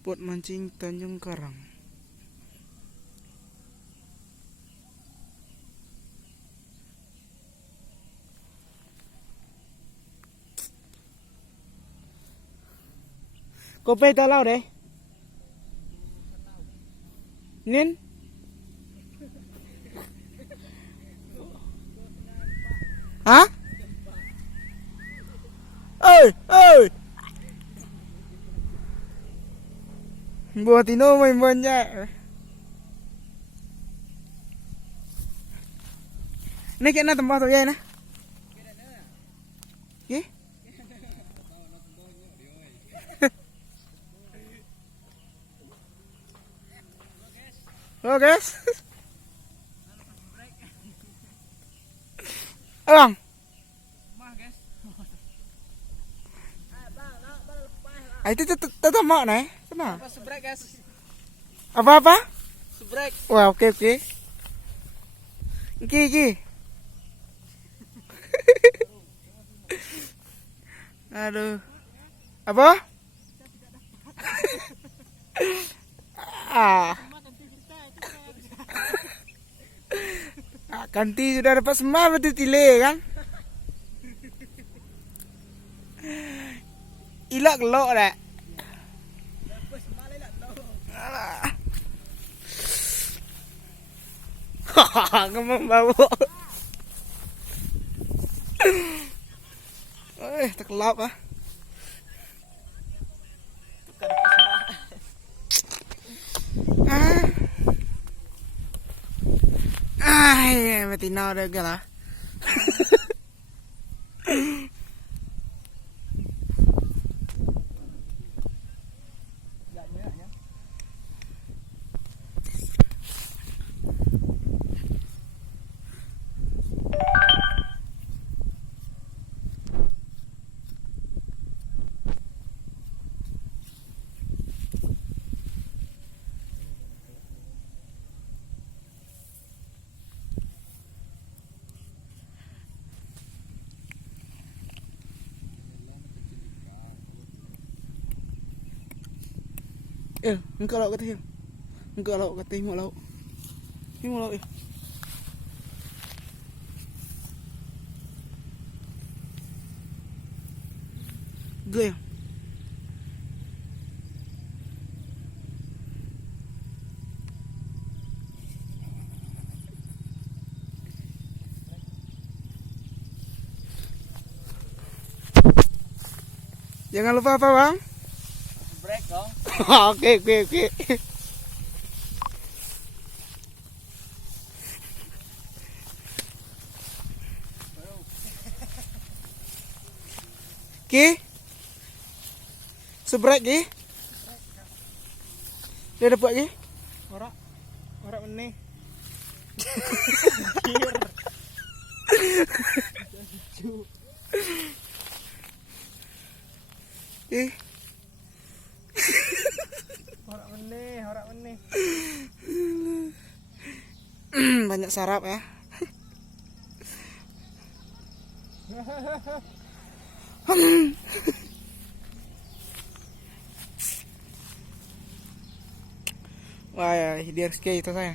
Spot mancing Tanjung Karang. Kopi tak lau deh. Nin? Hah? Ơi, ơi. Buat tino main banyak. Ini kena tempat tu ya na. Ye? Halo guys. Bang. Itu tetap mak nih. Kenapa? Subrek guys. Apa? Subrek. Wah, oke. Iki. Aduh. Apa? Kanti sudah dapat semua betul tile kan? Ilak gelok dah. Ngomong bau. Terkelap ah. Ay, betina udah galah. Engkau lauk kata hiu. Engkau lauk kata hiu lauk. Hiu lauk. Gue. Jangan lupa apa bang? Break dong. Oke. Ki? Sebrek ki? Dia dapat ki? Orang ini. Orang ini. Banyak sarap ya. Wah, ya, dia sekali itu saya.